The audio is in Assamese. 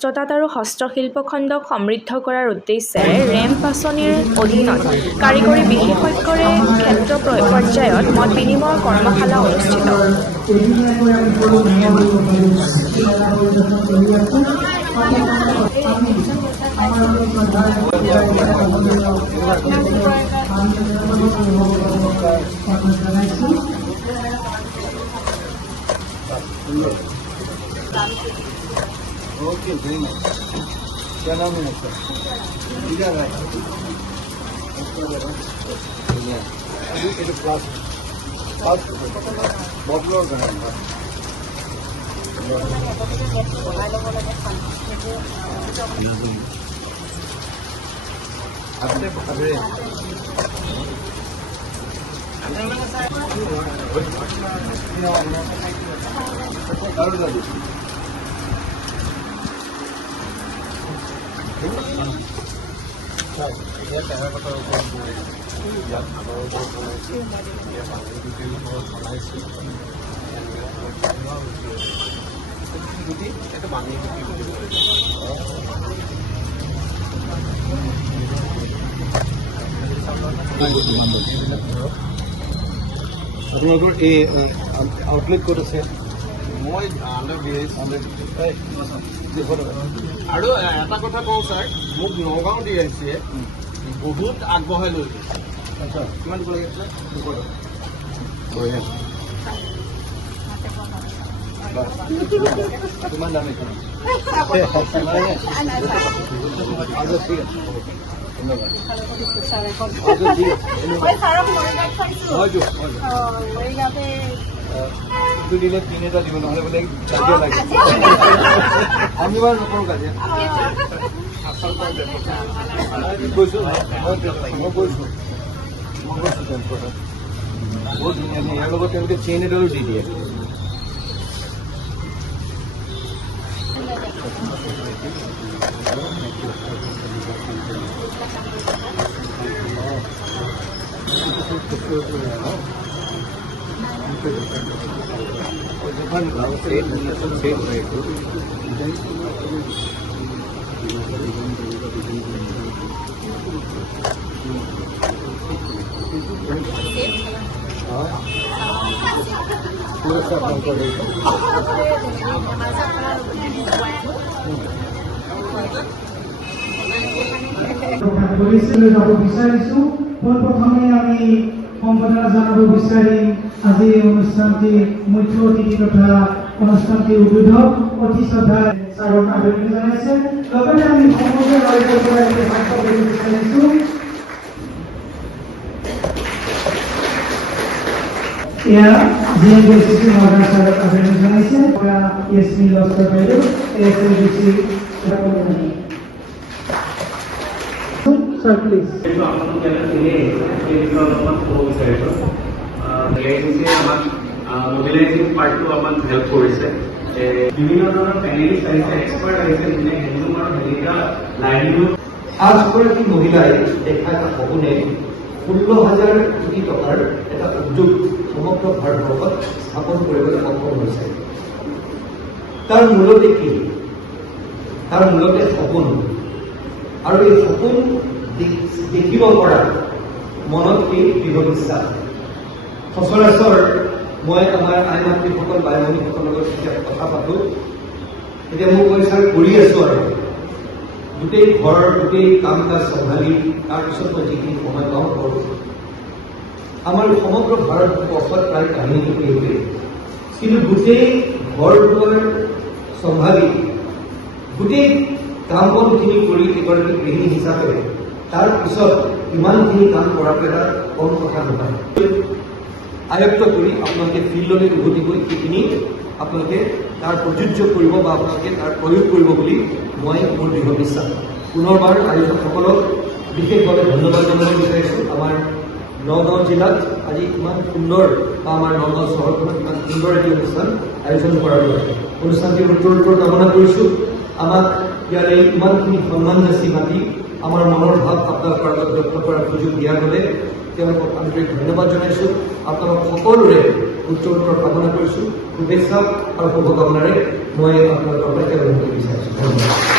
হস্ততাঁত আৰু হস্তশিল্প খণ্ডক সমৃদ্ধ কৰাৰ উদ্দেশ্যেৰে ৰেম্প আঁচনিৰ অধীনত কাৰিকৰী বিশেষজ্ঞৰে ক্ষেত্ৰ পৰ্যায়ত মত বিনিময় কৰ্মশালা অনুষ্ঠিত। Okay very nice. क्या नाम है आपका? इधर है। अभी ये क्लास बहुत लोग हैं। आपने पकड़े। আপোনালোকৰ এই আউটলেট ক'ত আছে? মই আৰু এটা কথা কওঁ ছাৰ, মোক নগাঁও দি আহিছে বহুত আগবঢ়াই লৈ গৈছে। আচ্ছা কিমান দিব লাগিছিলে? 200 টকা। কিমান দাম এইখন? ঠিক আছে ধন্যবাদ। দিলে 3 এটা দিব, নহ'লে বোলে আমি বাৰু নকৰোঁ কাজিয়া। গৈছোঁ মই গৈছোঁ বহুত ধুনীয়া ইয়াৰ লগত তেওঁলোকে চেইন এডালো দি দিয়ে। যাব বিচাৰিছোঁ। পোনপ্ৰথমে আমি সম্পাদনা জনাব বিচাৰিম আজি অনুষ্ঠানটি মুখ্য অতিথি তথা অনুষ্ঠানটিৰ উদ্বোধক অতি শ্ৰদ্ধা ছাৰক আদৰণি জনাইছে। লগতে আমি সমগ্ৰ ৰাইজৰ পৰা বাৰ্তা দিব বিচাৰিছোঁ। এয়া জিএমডিচি মডাৰ্ণ ছাৰক আদৰণি জনাইছে। এছপি লস্কৰ বাইদেউ এছএলডিচি Sir, please. Mobilizing part to our help কৰিছে বিভিন্ন ধৰণৰ পেনেলিষ্ট আহিছে, এক্সপাৰ্ট আহিছে, যোনে হেণ্ডলুম আৰু হেলিকা লাইনিংত আজ গৰাকী মহিলাই দেখা এটা সপোনে 16,000 কোটি টকাৰ এটা উদ্যোগ সমগ্ৰ ভাৰতবৰ্ষত স্থাপন কৰিবলৈ সক্ষম হৈছে। তাৰ মূলতে কি? তাৰ মূলতে সপোন, আৰু এই সপোন দেখিব পৰা মনত এই দৃঢ় বিশ্বাস। সচৰাচৰ মই আমাৰ আই মাতৃসকল বাই ভনীসকলৰ লগত যেতিয়া কথা পাতোঁ, এতিয়া মোক কৈ ছাৰ কৰি আছোঁ আৰু গোটেই ঘৰ গোটেই কাম কাজ চম্ভালি তাৰপিছত মই যিখিনি সময় পাওঁ কৰোঁ। আমাৰ সমগ্ৰ ভাৰতবৰ্ষত প্ৰায় কাহিনীটো এইটোৱেই, কিন্তু গোটেই ঘৰ দুৱাৰ চম্ভালি গোটেই কাম বনখিনি কৰি এগৰাকী গৃহিণী হিচাপে তাৰপিছত ইমানখিনি কাম কৰাটো এটা কম কথা নহয়। আয়ত্ত কৰি আপোনালোকে ফিল্ডলৈ উভতি গৈ সেইখিনি আপোনালোকে তাৰ প্ৰযোজ্য কৰিব বা আপোনালোকে তাৰ প্ৰয়োগ কৰিব বুলি মই মোৰ দৃঢ় বিশ্বাস। পুনৰবাৰ আয়োজকসকলক বিশেষভাৱে ধন্যবাদ জনাব বিচাৰিছোঁ। আমাৰ নগাঁও জিলাত আজি ইমান সুন্দৰ বা আমাৰ নগাঁও চহৰখনত ইমান সুন্দৰ এটি অনুষ্ঠান আয়োজন কৰাৰ বাবে অনুষ্ঠানটিৰ উত্তৰ কামনা কৰিছোঁ। আমাক ইয়াৰে ইমানখিনি সন্মান যাচি মাতি আমাৰ মনৰ ভাৱ আপোনালোকৰ আগত ব্যক্ত কৰাৰ সুযোগ দিয়াৰ বাবে তেওঁলোকক আন্তৰিক ধন্যবাদ জনাইছোঁ। আপোনালোক সকলোৰে উত্তৰ কামনা কৰিছোঁ। শুভেচ্ছা আৰু শুভকামনাৰে মই আপোনালোকৰ পৰা বিচাৰিছোঁ। ধন্যবাদ।